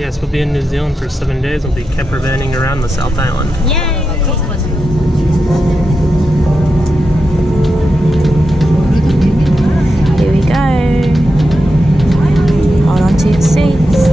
Yes, we'll be in New Zealand for 7 days. We'll be campervanning around the South Island. Yay! Here we go. Hold on to your seats.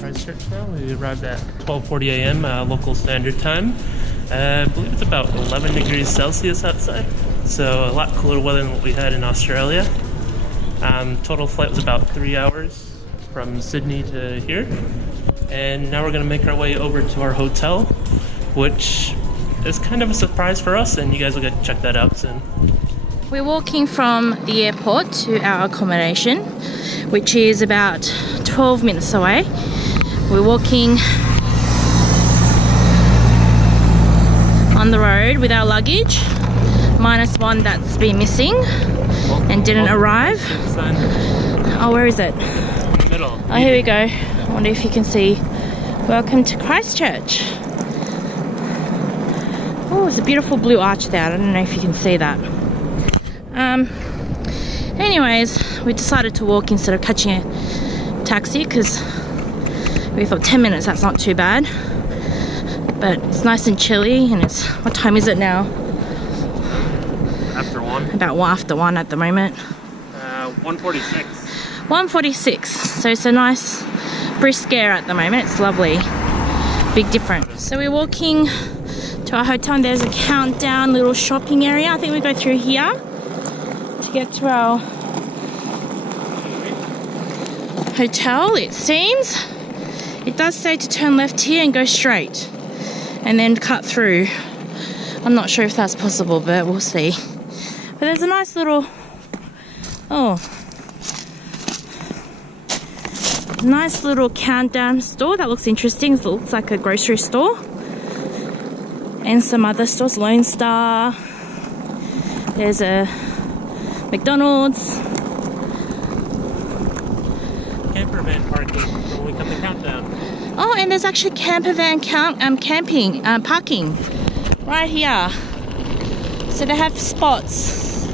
Christchurch now. We arrived at 12:40 a.m. Local standard time. I believe it's about 11 degrees Celsius outside, so a lot cooler weather than what we had in Australia. Total flight was about 3 hours from Sydney to here, and now we're going to make our way over to our hotel, which is kind of a surprise for us, and you guys will get to check that out soon. We're walking from the airport to our accommodation, which is about 12 minutes away. We're walking on the road with our luggage, minus one that's been missing and didn't arrive. Oh, where is it? In the middle. Oh, here we go. I wonder if you can see. Welcome to Christchurch. Oh, there's a beautiful blue arch there. I don't know if you can see that. Anyways, we decided to walk instead of catching a taxi because we thought 10 minutes, that's not too bad. But it's nice and chilly, and it's, what time is it now? After one. About after one at the moment. 1:46. 1:46. So it's a nice brisk air at the moment. It's lovely. Big difference. So we're walking to our hotel, and there's a countdown little shopping area. I think we go through here to get to our hotel. It seems it does say to turn left here and go straight and then cut through. I'm not sure if that's possible, but we'll see. But there's a nice little nice little countdown store that looks interesting. It looks like a grocery store, and some other stores. Lone Star, there's a McDonald's. Campervan parking when we come to countdown. Oh, and there's actually campervan parking right here. So they have spots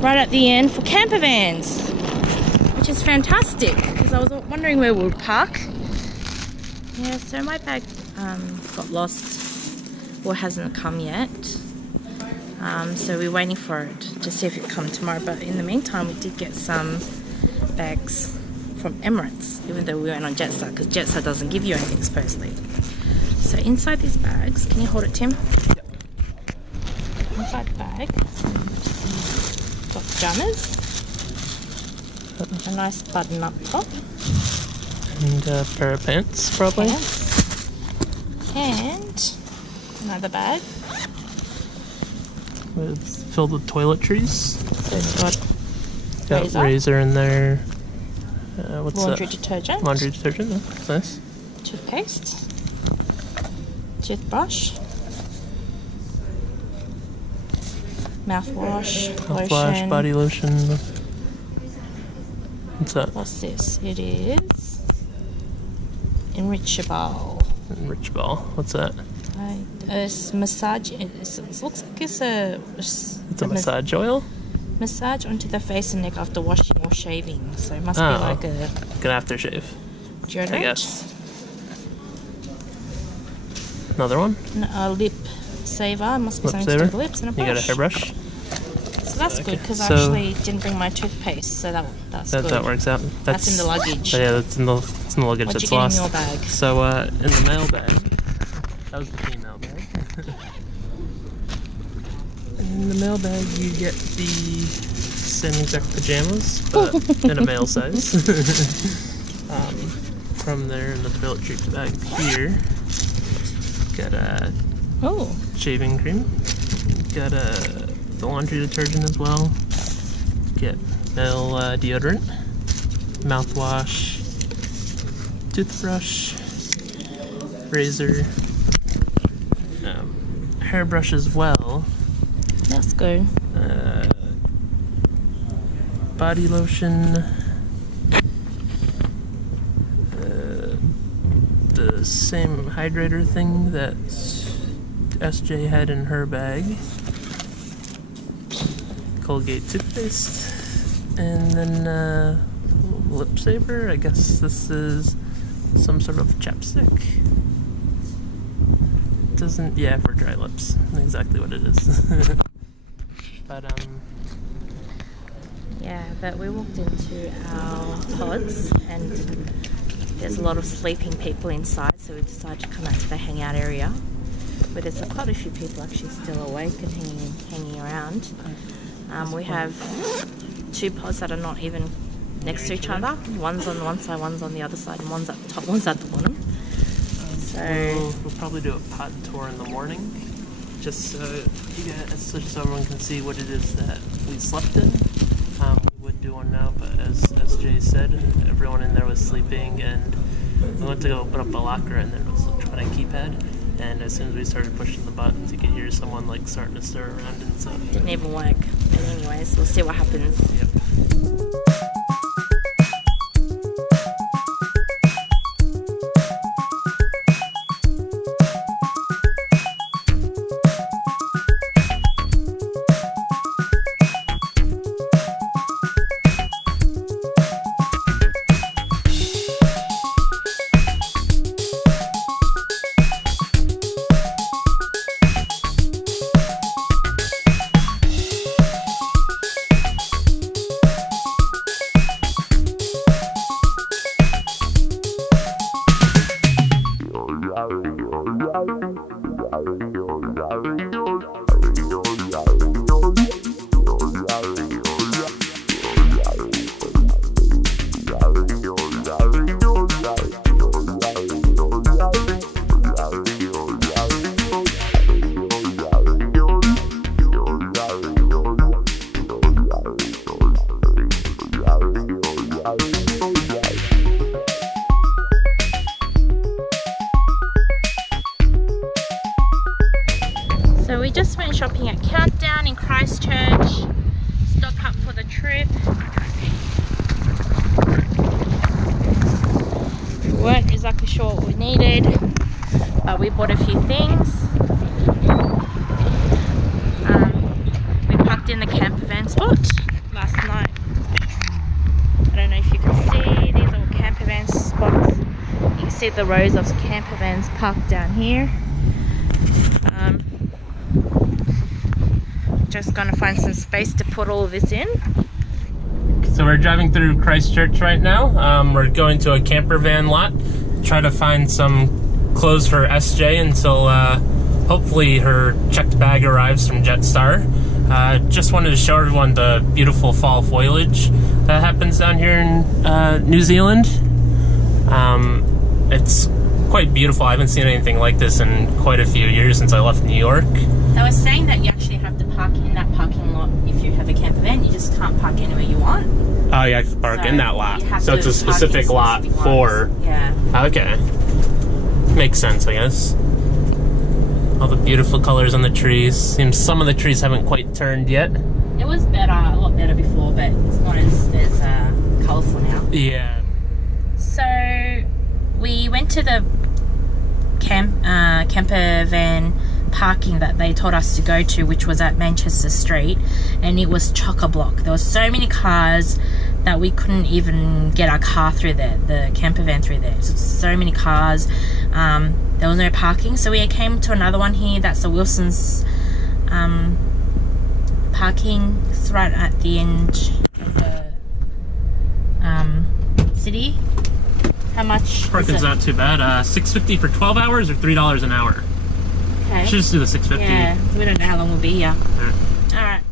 right at the end for campervans, which is fantastic because I was wondering where we would park. Yeah, so my bag got lost or hasn't come yet. So we're waiting for it to see if it come tomorrow. But in the meantime, we did get some bags from Emirates, even though we went on Jetstar, because Jetstar doesn't give you anything supposedly. So inside these bags, can you hold it, Tim? Yep. Inside the bag, got pajamas, a nice button-up top, And a pair of pants, probably. pants, and another bag. Filled with toiletries. So it's got razor in there. What's laundry that? detergent. Laundry detergent, that's nice. Toothpaste. Toothbrush. Mouthwash. Mouthwash, Lotion. body lotion. What's that? What's this? It is Enrichable. Rich ball. What's that? It's massage. It looks like it's a Massage oil? massage onto the face and neck after washing or shaving. So it must be like a Like an aftershave, deodorant. I guess. Another one? A lip saver. Must be Lip something saver? to the lips and a brush. You got a hairbrush? So that's good because I So- actually didn't bring my toothpaste, so that's good. That works out. That's in the luggage. Yeah, it's in the luggage. What That's you get lost. in your bag? So in the mail bag, That was the female bag. In the male bag, you get the same exact pajamas, but in a male size. From there, in the toiletries bag here, got a shaving cream. Got the laundry detergent as well. Get male deodorant, mouthwash, toothbrush, razor, hairbrush as well. That's good. Body lotion, the same hydrator thing that SJ had in her bag, Colgate toothpaste, and then lip saver. I guess this is some sort of chapstick. Doesn't, yeah, for dry lips. Exactly what it is. But yeah, but we walked into our pods and there's a lot of sleeping people inside, so we decided to come out to the hangout area where there's quite a few people actually still awake and hanging around. We have two pods that are not even next to each other. One's on one side, one's on the other side, and one's at the top, one's at the bottom. So we'll probably do a pod tour in the morning, just so everyone can see what it is that we slept in. We would do one now, but as Jay said, everyone in there was sleeping, and we went to go open up a locker, and there was a keypad. And as soon as we started pushing the buttons, you could hear someone like starting to stir around and stuff. Didn't even work. But anyways, we'll see what happens. Yep. So we just went shopping at Countdown in Christchurch, stock up for the trip. We weren't exactly sure what we needed, but we bought a few things. We parked in the campervan spot last night. I don't know if you can see, these are campervan spots. You can see the rows of campervans parked down here. Just gonna find some space to put all of this in. So we're driving through Christchurch right now. We're going to a campervan lot, try to find some clothes for SJ until hopefully her checked bag arrives from Jetstar. Just wanted to show everyone the beautiful fall foliage that happens down here in New Zealand. It's quite beautiful. I haven't seen anything like this in quite a few years since I left New York. I was saying that you actually have to park in that parking lot if you have a campervan. You just can't park anywhere you want. Oh, you have to park in that lot. So it's a specific lot for... Yeah. Okay. Makes sense, I guess. All the beautiful colors on the trees. Seems some of the trees haven't quite turned yet. It was better, a lot better before, but it's not as colourful now. Yeah. So we went to the campervan parking that they told us to go to, which was at Manchester Street, and it was chock-a-block. There were so many cars that we couldn't even get our car through there, the campervan through there. So many cars. There was no parking, so we came to another one here. That's the Wilson's parking. It's right at the end of the city. How much? Parking's not too bad. $6.50 for 12 hours or $3 an hour? should just do the 650. Yeah, we don't know how long we'll be here. Alright. Alright.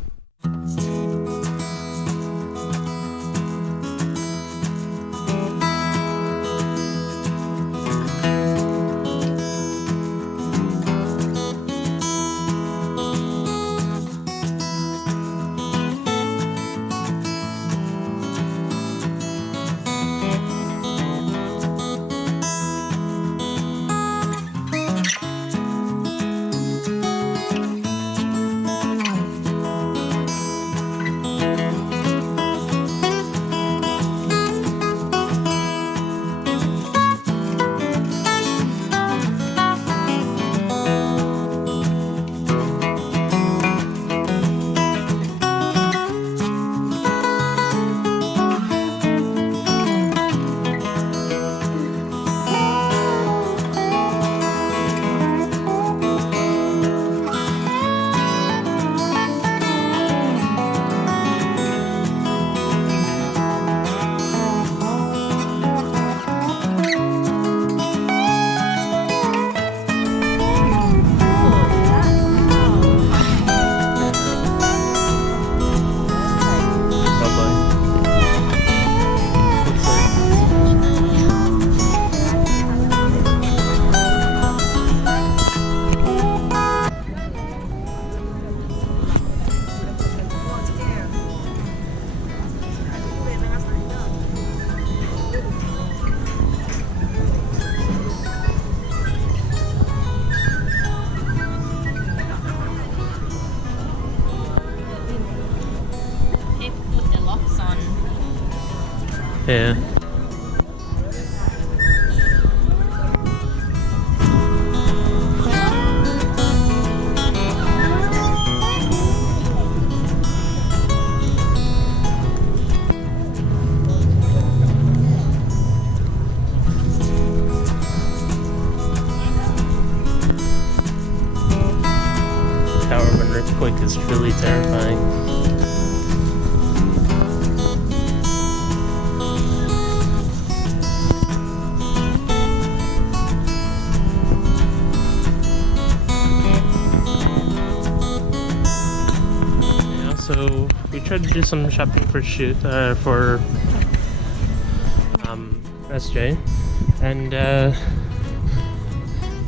Yeah. Tower of an earthquake is truly terrifying. So we tried to do some shopping for SJ, and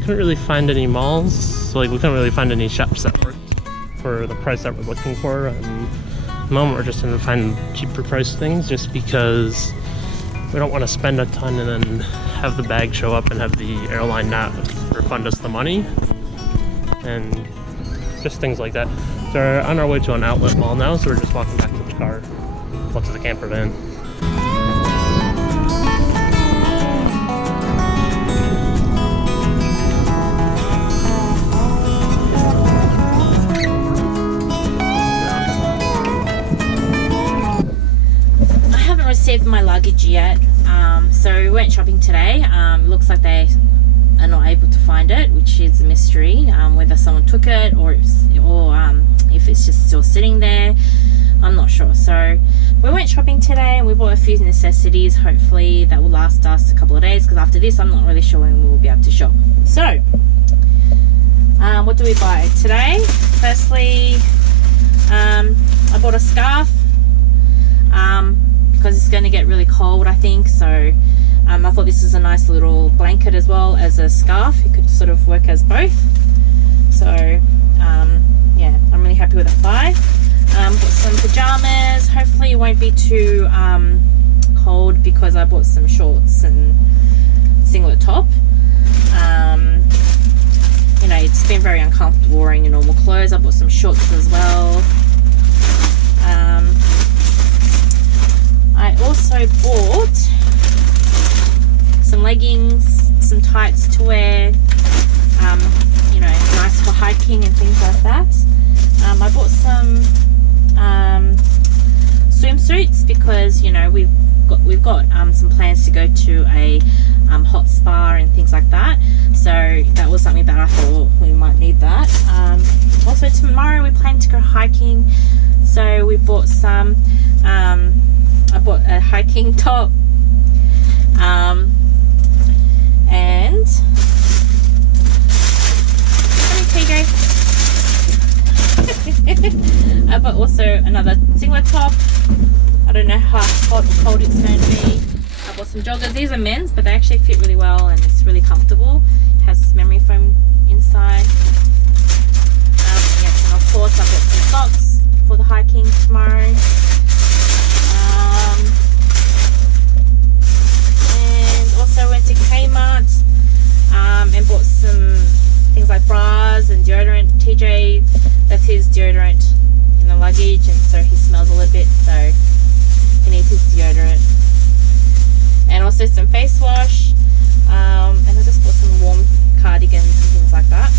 couldn't really find any malls. So like we couldn't really find any shops that worked for the price that we're looking for. And at the moment we're just going to find cheaper priced things, just because we don't want to spend a ton and then have the bag show up and have the airline not refund us the money, and just things like that. So we're on our way to an outlet mall now, so we're just walking back to the car, well, to the camper van. I haven't received my luggage yet, so we went shopping today. It looks like they are not able to find it, which is a mystery, whether someone took it or if it's just still sitting there. I'm not sure. So we went shopping today and we bought a few necessities. Hopefully that will last us a couple of days, because after this I'm not really sure when we will be able to shop. So what do we buy today? Firstly, I bought a scarf because it's going to get really cold, I think. So I thought this is a nice little blanket as well as a scarf. It could sort of work as both. So yeah, I'm really happy with that buy. Got some pajamas. Hopefully it won't be too cold, because I bought some shorts and singlet top. You know, it's been very uncomfortable wearing your normal clothes. I bought some shorts as well. I also bought some leggings, some tights to wear, you know, nice for hiking and things like that. I bought some swimsuits, because you know we've got some plans to go to a hot spa and things like that. So that was something that I thought we might need that. Also tomorrow we plan to go hiking, so we bought some. I bought a hiking top. And PJ But also another singlet top. I don't know how hot or cold it's going to be. I bought some joggers. These are men's, but they actually fit really well and it's really comfortable. It has memory foam inside. Yes, and of course I've got some socks for the hiking tomorrow. And also went to Kmart and bought some things like bras and deodorant. TJ left his deodorant in the luggage, and so he smells a little bit, so he needs his deodorant. And also some face wash, and I just bought some warm cardigans and things like that.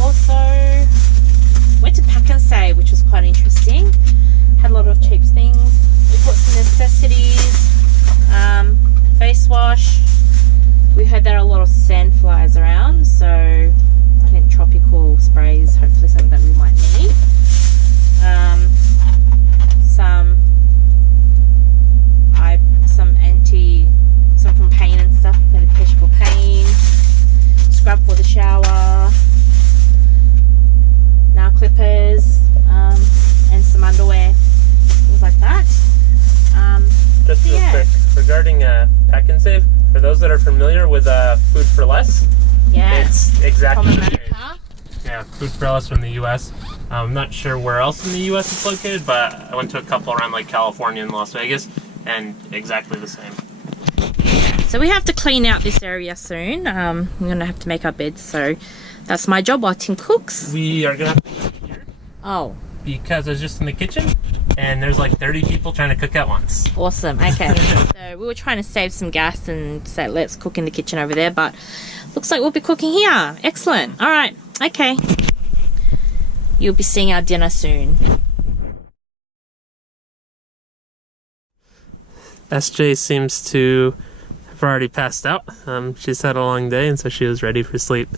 Also went to Pack and Save, which was quite interesting. Had a lot of cheap things. We bought some necessities, face wash. We heard there are a lot of sand flies around, so I think tropical sprays, hopefully something that we might need. Some from pain and stuff, medication for pain, scrub for the shower, nail clippers, and some underwear, things like that. Just real quick, regarding Pack and Save, for those that are familiar with Food for Less, yeah, it's exactly from the same. America. Yeah, Food for Less from the US. I'm not sure where else in the US it's located, but I went to a couple around like California and Las Vegas, and exactly the same. So we have to clean out this area soon. We're gonna have to make our beds, so that's my job while Tim cooks. We are gonna have to cook here Oh, because I was just in the kitchen, and there's like 30 people trying to cook at once. awesome. Okay. So we were trying to save some gas and say let's cook in the kitchen over there, but looks like we'll be cooking here. Excellent. All right. Okay. You'll be seeing our dinner soon. SJ seems to have already passed out. She's had a long day, and so she was ready for sleep.